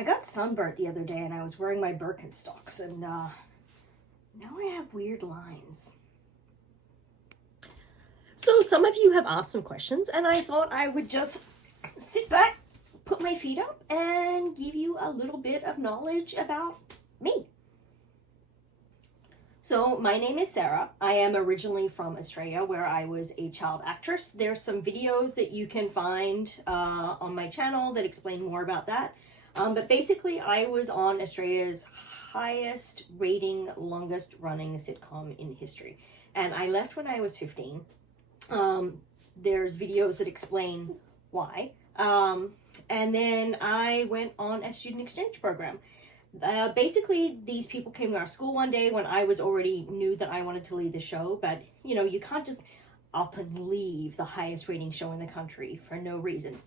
I got sunburnt the other day and I was wearing my Birkenstocks and now I have weird lines. So some of you have asked some questions and I thought I would just sit back, put my feet up and give you a little bit of knowledge about me. So my name is Sarah. I am originally from Australia where I was a child actress. There's some videos that you can find on my channel that explain more about that. But basically I was on Australia's highest rating, longest running sitcom in history. And I left when I was 15. There's videos that explain why. And then I went on a student exchange program. Basically, these people came to our school one day when I was already knew that I wanted to lead the show, but you know, you can't just up and leave the highest rating show in the country for no reason.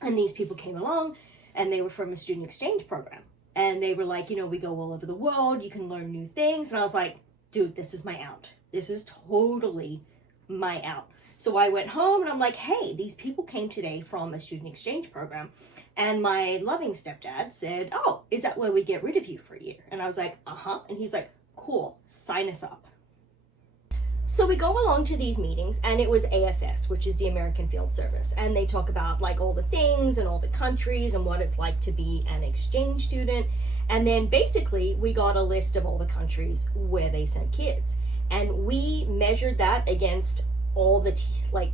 And these people came along and they were from a student exchange program. And they were like, you know, we go all over the world, you can learn new things. And I was like, dude, this is my out. This is totally my out. So I went home and I'm like, hey, these people came today from a student exchange program. And my loving stepdad said, oh, is that where we get rid of you for a year? And I was like, uh-huh. And he's like, cool, sign us up. So we go along to these meetings and it was AFS, which is the American Field Service. And they talk about like all the things and all the countries and what it's like to be an exchange student. And then basically we got a list of all the countries where they sent kids. And we measured that against all the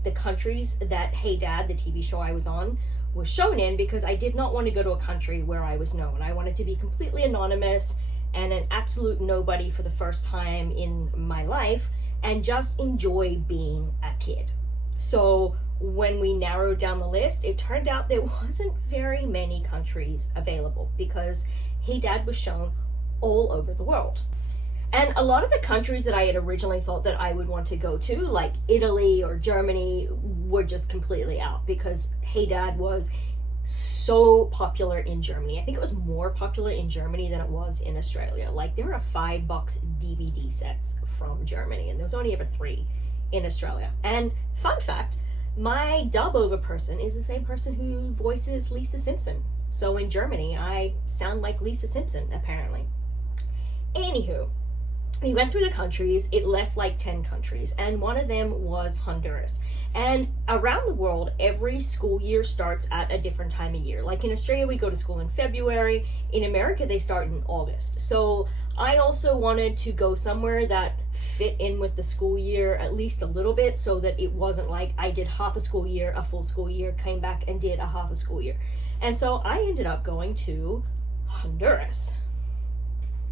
the countries that Hey Dad, the TV show I was on, was shown in, because I did not want to go to a country where I was known. I wanted to be completely anonymous and an absolute nobody for the first time in my life and just enjoy being a kid. So when we narrowed down the list, it turned out there wasn't very many countries available because Hey Dad was shown all over the world. And a lot of the countries that I had originally thought that I would want to go to, like Italy or Germany, were just completely out because Hey Dad was so popular in Germany. I think it was more popular in Germany than it was in Australia. Like there are $5 DVD sets from Germany and there was only ever 3 in Australia. And fun fact, my dub over person is the same person who voices Lisa Simpson. So in Germany, I sound like Lisa Simpson, apparently. Anywho, we went through the countries. It left like 10 countries, and one of them was Honduras. And around the world, every school year starts at a different time of year. Like in Australia, we go to school in February. In America, they start in August. So I also wanted to go somewhere that fit in with the school year at least a little bit, so that it wasn't like I did half a school year, a full school year, came back and did a half a school year. And so I ended up going to Honduras.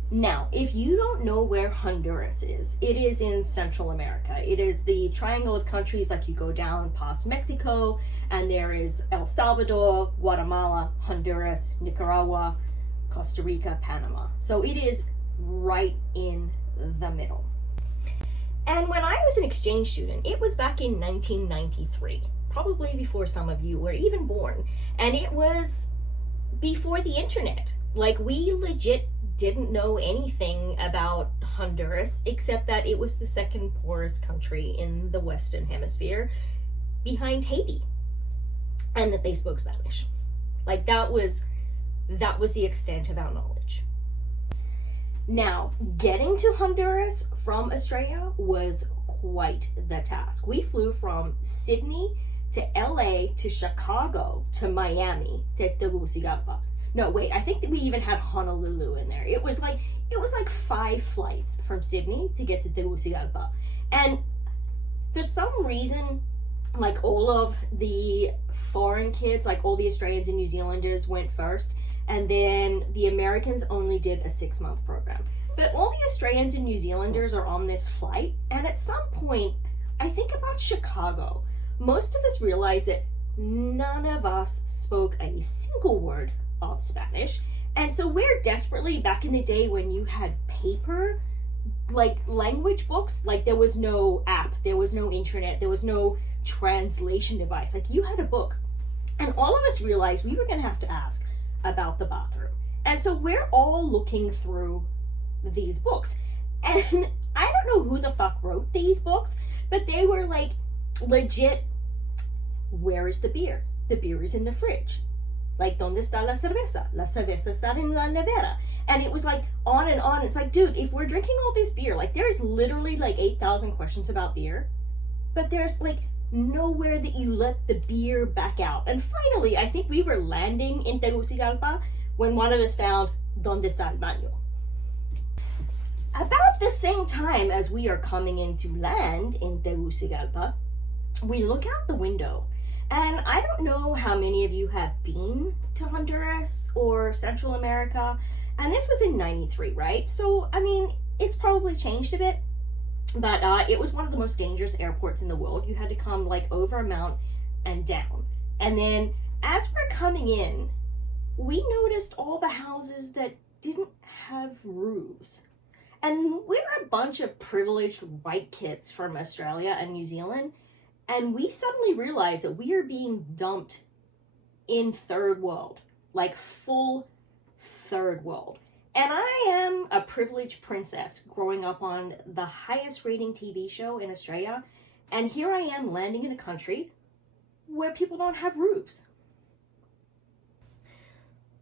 Now, if you don't know where Honduras is, it is in Central America. It is the triangle of countries, like you go down past Mexico, and there is El Salvador, Guatemala, Honduras, Nicaragua, Costa Rica, Panama. So it is right in the middle. And when I was an exchange student, it was back in 1993, probably before some of you were even born. And it was before the internet. Like, we legit didn't know anything about Honduras except that it was the second poorest country in the Western Hemisphere behind Haiti, and that they spoke Spanish. Like that was the extent of our knowledge. Now, getting to Honduras from Australia was quite the task. We flew from Sydney to LA to Chicago to Miami to Tegucigalpa. No, wait, I think that we even had Honolulu in there. It was like 5 flights from Sydney to get to Tegucigalpa. And for some reason, like all of the foreign kids, like all the Australians and New Zealanders went first, and then the Americans only did a 6-month program. But all the Australians and New Zealanders are on this flight, and at some point, I think about Chicago, most of us realized that none of us spoke a single word of Spanish. And so we're desperately, back in the day when you had paper like language books, like there was no app, there was no internet, there was no translation device, like you had a book, and all of us realized we were going to have to ask about the bathroom. And so we're all looking through these books, and I don't know who the fuck wrote these books, but they were like legit, where is the beer? The beer is in the fridge. Like, ¿dónde está la cerveza? La cerveza está en la nevera. And it was like on and on. It's like, dude, if we're drinking all this beer, like there's literally like 8,000 questions about beer, but there's like nowhere that you let the beer back out. And finally, I think we were landing in Tegucigalpa when one of us found ¿Dónde está el baño? About the same time as we are coming into land in Tegucigalpa, we look out the window. And I don't know how many of you have been to Honduras or Central America. And this was in 93, right? So, I mean, it's probably changed a bit. But it was one of the most dangerous airports in the world. You had to come like over a mount and down. And then as we're coming in, we noticed all the houses that didn't have roofs. And we're a bunch of privileged white kids from Australia and New Zealand. And we suddenly realize that we are being dumped in third world, like full third world. And I am a privileged princess growing up on the highest rating TV show in Australia. And here I am landing in a country where people don't have roofs.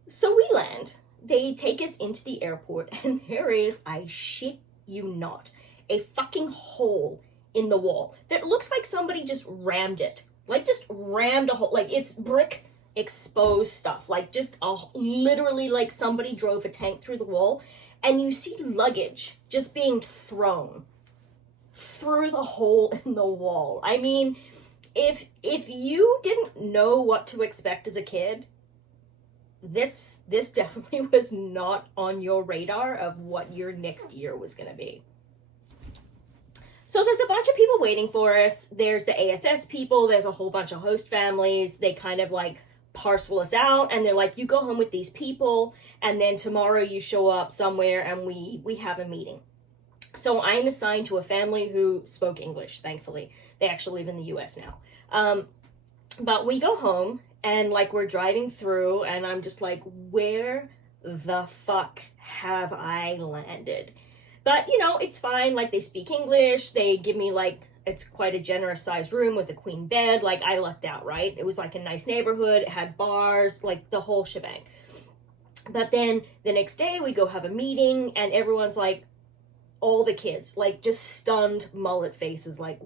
So we land. They take us into the airport and there is, I shit you not, a fucking hole in the wall that looks like somebody just rammed it, like just rammed a hole, like it's brick exposed stuff, like just literally like somebody drove a tank through the wall, and you see luggage just being thrown through the hole in the wall. I mean, if you didn't know what to expect as a kid, this definitely was not on your radar of what your next year was going to be. So there's a bunch of people waiting for us. There's the AFS people. There's a whole bunch of host families. They kind of like parcel us out and they're like, you go home with these people and then tomorrow you show up somewhere and we have a meeting. So I'm assigned to a family who spoke English, thankfully. They actually live in the US now. But we go home and like we're driving through and I'm just like, where the fuck have I landed? But, you know, it's fine. Like, they speak English. They give me, like, it's quite a generous sized room with a queen bed. Like, I lucked out, right? It was, like, a nice neighborhood. It had bars, like, the whole shebang. But then the next day, we go have a meeting, and everyone's, like, all the kids, like, just stunned mullet faces, like,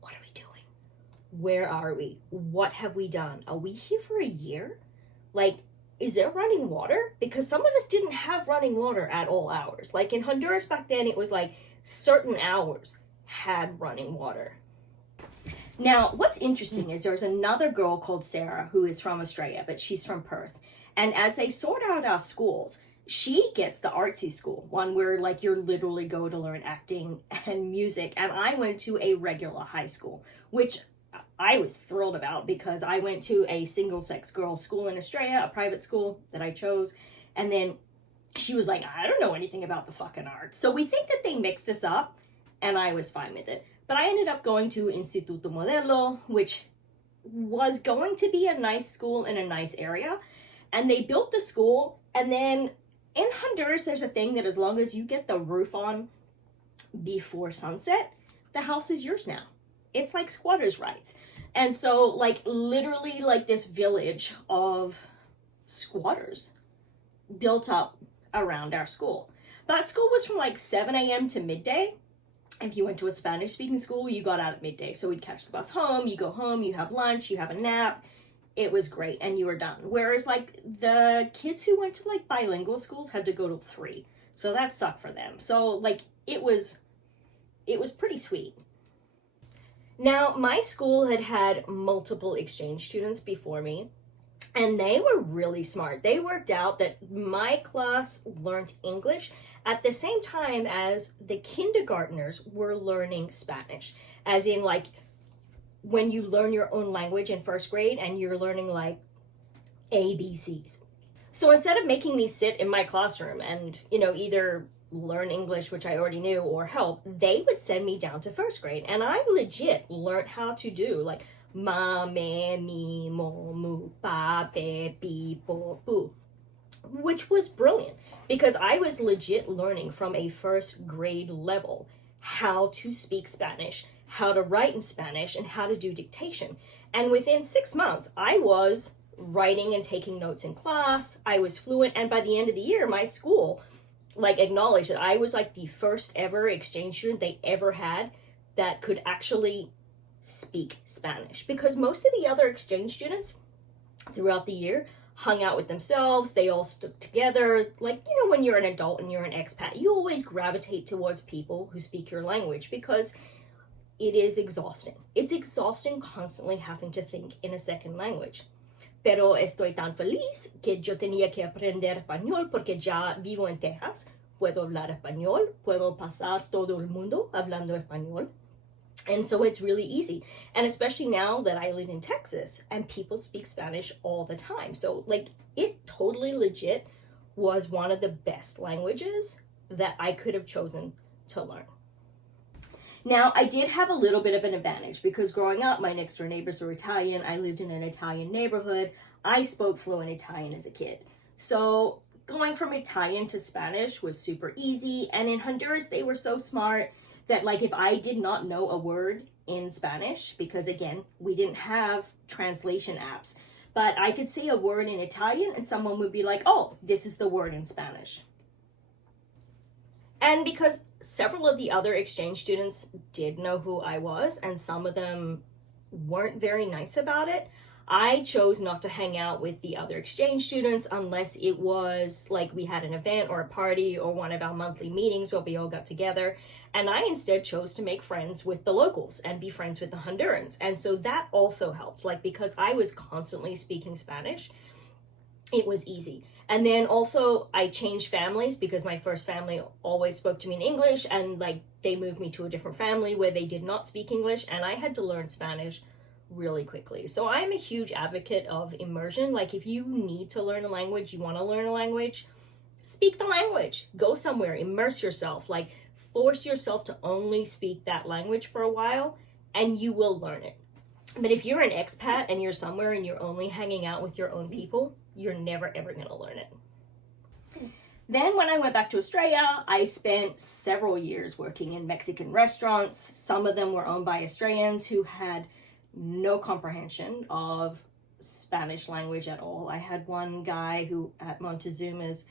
what are we doing? Where are we? What have we done? Are we here for a year? Like, is there running water? Because some of us didn't have running water at all hours. Like in Honduras back then, it was like certain hours had running water. Now, what's interesting is there's another girl called Sarah who is from Australia, but she's from Perth. And as they sort out our schools, she gets the artsy school, one where like you're literally go to learn acting and music. And I went to a regular high school, which I was thrilled about because I went to a single-sex girls' school in Australia, a private school that I chose, and then she was like, I don't know anything about the fucking arts. So we think that they mixed us up, and I was fine with it. But I ended up going to Instituto Modelo, which was going to be a nice school in a nice area, and they built the school, and then in Honduras, there's a thing that as long as you get the roof on before sunset, the house is yours now. It's like squatters' rights. And so, like, literally, like, this village of squatters built up around our school. But school was from, like, 7 a.m. to midday. If you went to a Spanish-speaking school, you got out at midday. So we'd catch the bus home, you go home, you have lunch, you have a nap. It was great, and you were done. Whereas, like, the kids who went to, like, bilingual schools had to go to 3. So that sucked for them. So, like, it was pretty sweet. Now, my school had had multiple exchange students before me, and they were really smart. They worked out that my class learned English at the same time as the kindergartners were learning Spanish. As in, like, when you learn your own language in first grade and you're learning, like, ABCs. So instead of making me sit in my classroom and, you know, either learn English, which I already knew, or help, they would send me down to first grade. And I legit learned how to do, like, ma, me, mi, mo, mu, pa, pe, pi, po, pu. Which was brilliant, because I was legit learning from a first grade level how to speak Spanish, how to write in Spanish, and how to do dictation. And within 6 months, I was writing and taking notes in class. I was fluent, and by the end of the year, my school like acknowledged that I was like the first ever exchange student they ever had that could actually speak Spanish, because most of the other exchange students throughout the year hung out with themselves. They all stuck together. Like, you know, when you're an adult and you're an expat, you always gravitate towards people who speak your language because it is exhausting. It's exhausting constantly having to think in a second language. Pero estoy tan feliz que yo tenía que aprender español porque ya vivo en Texas. Puedo hablar español. Puedo pasar todo el mundo hablando español. And so it's really easy. And especially now that I live in Texas and people speak Spanish all the time. So like it totally legit was one of the best languages that I could have chosen to learn. Now, I did have a little bit of an advantage because growing up, my next door neighbors were Italian. I lived in an Italian neighborhood. I spoke fluent Italian as a kid. So going from Italian to Spanish was super easy. And in Honduras, they were so smart that like if I did not know a word in Spanish, because again, we didn't have translation apps, but I could say a word in Italian and someone would be like, oh, this is the word in Spanish. And because several of the other exchange students did know who I was, and some of them weren't very nice about it, I chose not to hang out with the other exchange students unless it was like we had an event or a party or one of our monthly meetings where we all got together. And I instead chose to make friends with the locals and be friends with the Hondurans. And so that also helped, like because I was constantly speaking Spanish, it was easy. And then also I changed families because my first family always spoke to me in English, and like they moved me to a different family where they did not speak English, and I had to learn Spanish really quickly. So I'm a huge advocate of immersion. Like if you need to learn a language, you want to learn a language, speak the language, go somewhere, immerse yourself, like force yourself to only speak that language for a while and you will learn it. But if you're an expat and you're somewhere and you're only hanging out with your own people, you're never ever going to learn it. Then when I went back to Australia, I spent several years working in Mexican restaurants. Some of them were owned by Australians who had no comprehension of Spanish language at all. I had one guy who at Montezuma's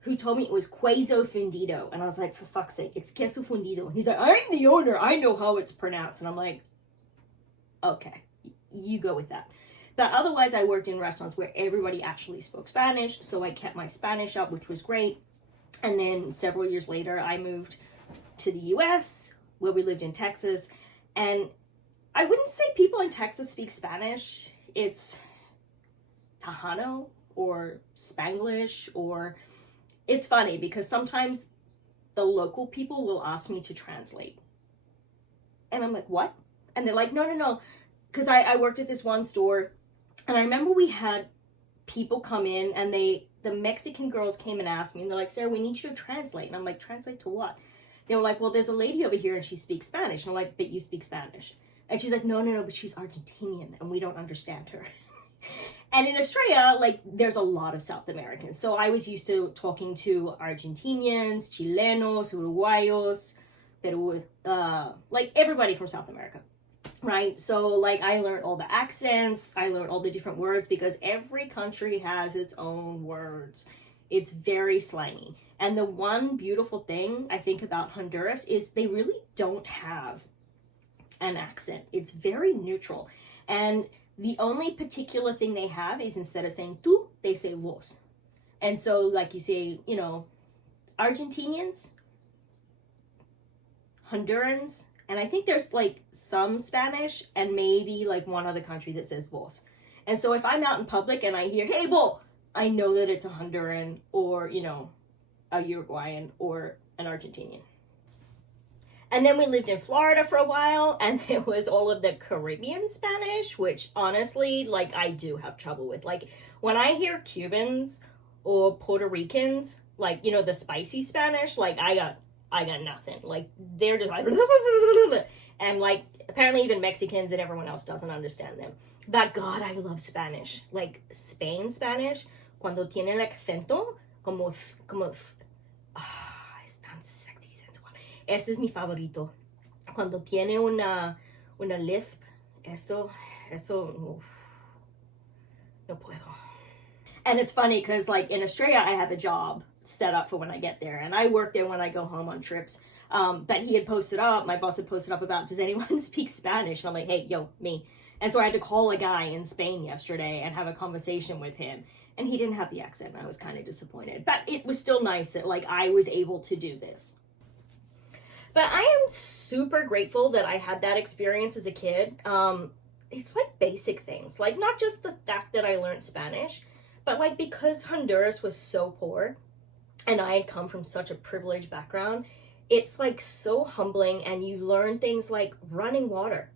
who told me it was queso fundido, and I was like, for fuck's sake, it's queso fundido. And he's like, I'm the owner, I know how it's pronounced. And I'm like, okay, you go with that. But otherwise, I worked in restaurants where everybody actually spoke Spanish, so I kept my Spanish up, which was great. And then several years later, I moved to the US, where we lived in Texas, and I wouldn't say people in Texas speak Spanish. It's Tejano or Spanglish, or it's funny because sometimes the local people will ask me to translate. And I'm like, what? And they're like, no. Because I worked at this one store, and I remember we had people come in, and the Mexican girls came and asked me, and they're like, Sarah, we need you to translate. And I'm like, translate to what? They were like, well, there's a lady over here and she speaks Spanish. And I'm like, but you speak Spanish. And she's like, no, but she's Argentinian and we don't understand her. And in Australia, like, there's a lot of South Americans. So I was used to talking to Argentinians, Chilenos, Uruguayos, Peru, like everybody from South America, right? So, like, I learned all the accents, I learned all the different words because every country has its own words. It's very slangy. And the one beautiful thing I think about Honduras is they really don't have an accent. It's very neutral. And the only particular thing they have is instead of saying tú, they say vos. And so, like you say, you know, Argentinians, Hondurans, and I think there's like some Spanish and maybe like one other country that says vos. And so if I'm out in public and I hear, hey, bo, I know that it's a Honduran or, you know, a Uruguayan or an Argentinian. And then we lived in Florida for a while, and it was all of the Caribbean Spanish, which honestly, like, I do have trouble with. Like, when I hear Cubans or Puerto Ricans, like, you know, the spicy Spanish, like, I got nothing. Like, they're just like, and like, apparently even Mexicans and everyone else doesn't understand them. But God, I love Spanish. Like, Spain Spanish, cuando tiene el acento, como, ese es mi favorito. Cuando tiene una lisp, eso, uf. No puedo. And it's funny because, like, in Australia, I have a job set up for when I get there, and I work there when I go home on trips. But he had posted up, my boss had posted up about, does anyone speak Spanish? And I'm like, hey, yo, me. And so I had to call a guy in Spain yesterday and have a conversation with him. And he didn't have the accent, and I was kind of disappointed. But it was still nice that, like, I was able to do this. But I am super grateful that I had that experience as a kid. It's like basic things, like not just the fact that I learned Spanish, but like because Honduras was so poor and I had come from such a privileged background, it's like so humbling, and you learn things like running water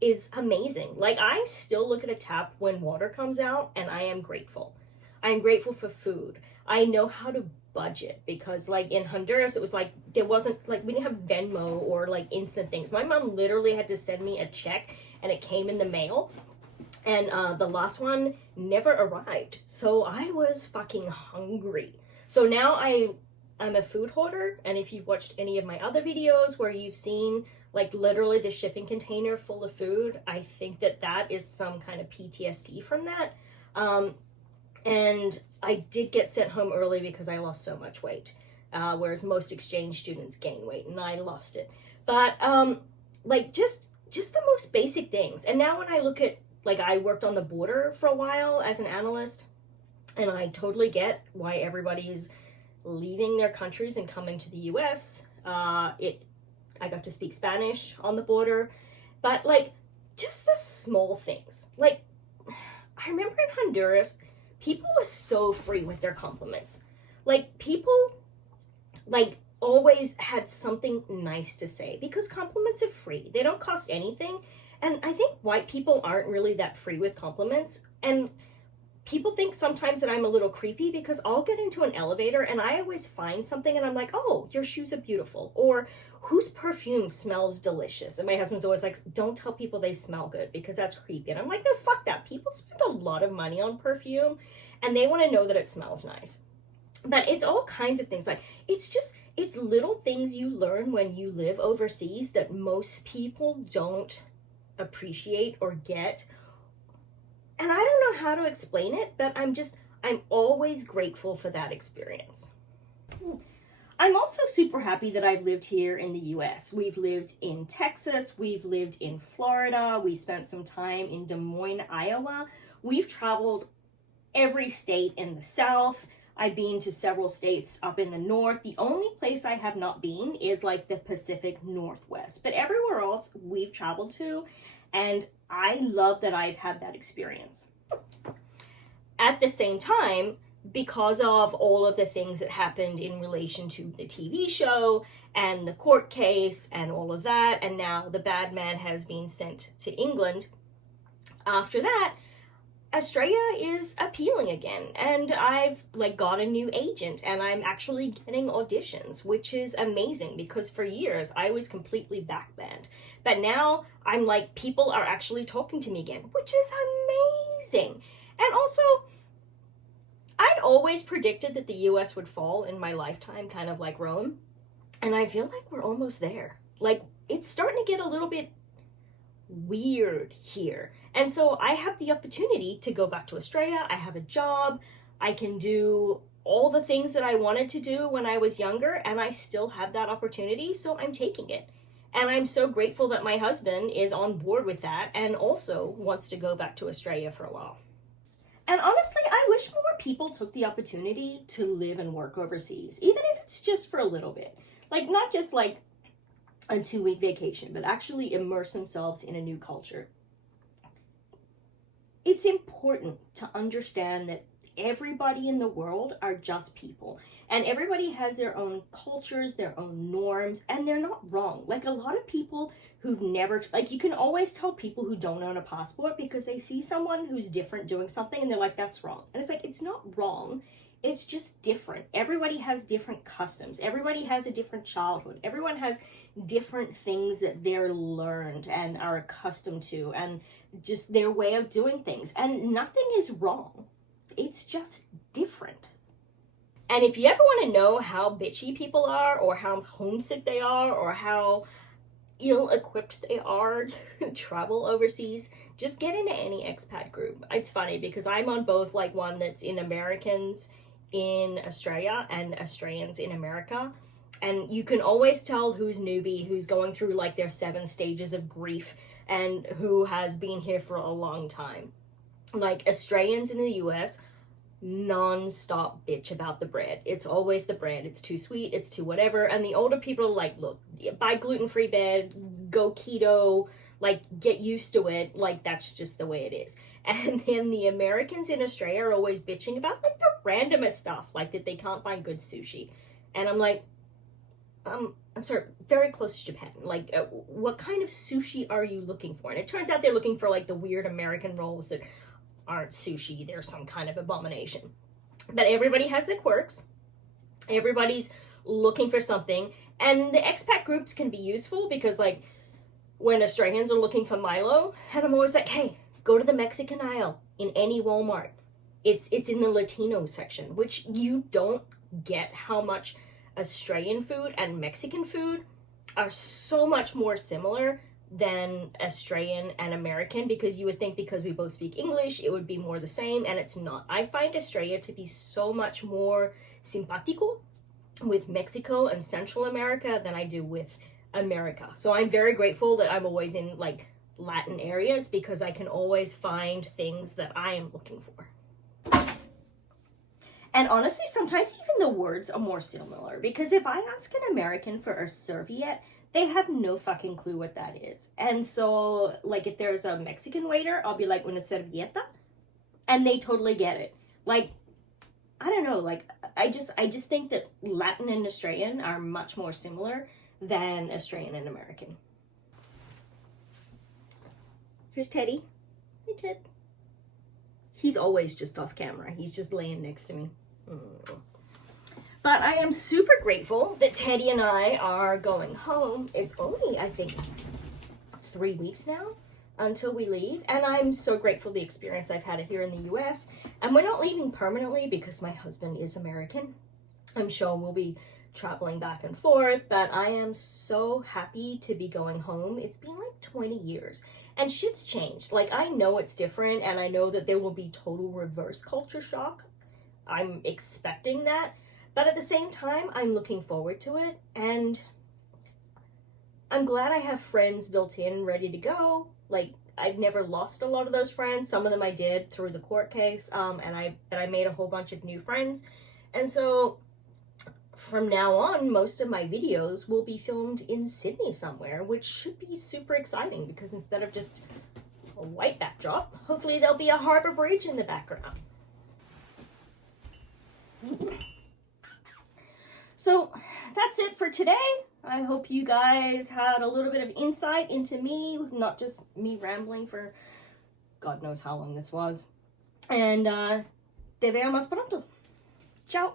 is amazing. Like I still look at a tap when water comes out and I am grateful. I am grateful for food. I know how to budget because like in Honduras, it was like, there wasn't like, we didn't have Venmo or like instant things. My mom literally had to send me a check and it came in the mail. And the last one never arrived. So I was fucking hungry. So now I'm a food hoarder. And if you've watched any of my other videos where you've seen like literally the shipping container full of food, I think that that is some kind of PTSD from that. And I did get sent home early because I lost so much weight, whereas most exchange students gain weight, and I lost it. But like just the most basic things. And now when I look at, like, I worked on the border for a while as an analyst, and I totally get why everybody's leaving their countries and coming to the US. I got to speak Spanish on the border, but like just the small things. Like I remember in Honduras, people were so free with their compliments. Like people like always had something nice to say because compliments are free. They don't cost anything. And I think white people aren't really that free with compliments. And people think sometimes that I'm a little creepy because I'll get into an elevator and I always find something and I'm like, oh, your shoes are beautiful. Or whose perfume smells delicious? And my husband's always like, don't tell people they smell good because that's creepy. And I'm like, no, fuck that. People spend a lot of money on perfume and they want to know that it smells nice. But it's all kinds of things. Like, it's little things you learn when you live overseas that most people don't appreciate or get. And I don't know how to explain it, but I'm always grateful for that experience. I'm also super happy that I've lived here in the US. We've lived in Texas, we've lived in Florida, we spent some time in Des Moines, Iowa. We've traveled every state in the South. I've been to several states up in the North. The only place I have not been is like the Pacific Northwest, but everywhere else we've traveled to, and I love that I've had that experience. At the same time, because of all of the things that happened in relation to the TV show and the court case and all of that, and now the bad man has been sent to England, after that, Australia is appealing again, and I've like got a new agent and I'm actually getting auditions, which is amazing because for years I was completely backbanned. But now I'm like, people are actually talking to me again, which is amazing. And also, I'd always predicted that the US would fall in my lifetime, kind of like Rome. And I feel like we're almost there. Like, it's starting to get a little bit weird here. And so I have the opportunity to go back to Australia. I have a job. I can do all the things that I wanted to do when I was younger, and I still have that opportunity, so I'm taking it. And I'm so grateful that my husband is on board with that and also wants to go back to Australia for a while. And honestly, I wish more people took the opportunity to live and work overseas, even if it's just for a little bit. Like, not just like a 2-week vacation, but actually immerse themselves in a new culture. It's important to understand that everybody in the world are just people, and everybody has their own cultures, their own norms, and they're not wrong. Like, a lot of people who've never, like, you can always tell people who don't own a passport because they see someone who's different doing something and they're like, that's wrong. And it's like, it's not wrong. It's just different. Everybody has different customs. Everybody has a different childhood. Everyone has different things that they're learned and are accustomed to, and just their way of doing things. And nothing is wrong. It's just different. And if you ever want to know how bitchy people are, or how homesick they are, or how ill-equipped they are to travel overseas, just get into any expat group. It's funny because I'm on both, like one that's in Americans in Australia and Australians in America. And you can always tell who's newbie, who's going through like their 7 stages of grief, and who has been here for a long time. Like Australians in the US, non-stop bitch about the bread. It's always the bread. It's too sweet, it's too whatever. And the older people are like, look, buy gluten-free bread, go keto, like get used to it. Like that's just the way it is. And then the Americans in Australia are always bitching about like the randomest stuff, like that they can't find good sushi. And I'm like, I'm sorry, very close to Japan. Like, what kind of sushi are you looking for? And it turns out they're looking for like the weird American rolls that aren't sushi. They're some kind of abomination. But everybody has their quirks. Everybody's looking for something. And the expat groups can be useful because like when Australians are looking for Milo, and I'm always like, hey, go to the Mexican aisle in any Walmart. It's in the Latino section, which you don't get how much Australian food and Mexican food are so much more similar than Australian and American, because you would think because we both speak English it would be more the same, and it's not. I find Australia to be so much more simpático with Mexico and Central America than I do with America. So I'm very grateful that I'm always in like Latin areas because I can always find things that I am looking for. And honestly, sometimes even the words are more similar, because if I ask an American for a serviette, they have no fucking clue what that is. And so, like, if there's a Mexican waiter, I'll be like, una servilleta, and they totally get it. Like, I don't know, like, I just think that Latin and Australian are much more similar than Australian and American. Here's Teddy. Hey, Ted. He's always just off camera. He's just laying next to me. But I am super grateful that Teddy and I are going home. It's only, I think, 3 weeks now until we leave. And I'm so grateful the experience I've had here in the US. And we're not leaving permanently because my husband is American. I'm sure we'll be traveling back and forth, but I am so happy to be going home. It's been like 20 years. And shit's changed. Like, I know it's different, and I know that there will be total reverse culture shock. I'm expecting that. But at the same time, I'm looking forward to it. And I'm glad I have friends built in, ready to go. Like, I've never lost a lot of those friends. Some of them I did through the court case. And I made a whole bunch of new friends. And so from now on, most of my videos will be filmed in Sydney somewhere, which should be super exciting because instead of just a white backdrop, hopefully there'll be a harbor bridge in the background. So that's it for today. I hope you guys had a little bit of insight into me, not just me rambling for God knows how long this was. And te veo más pronto. Ciao.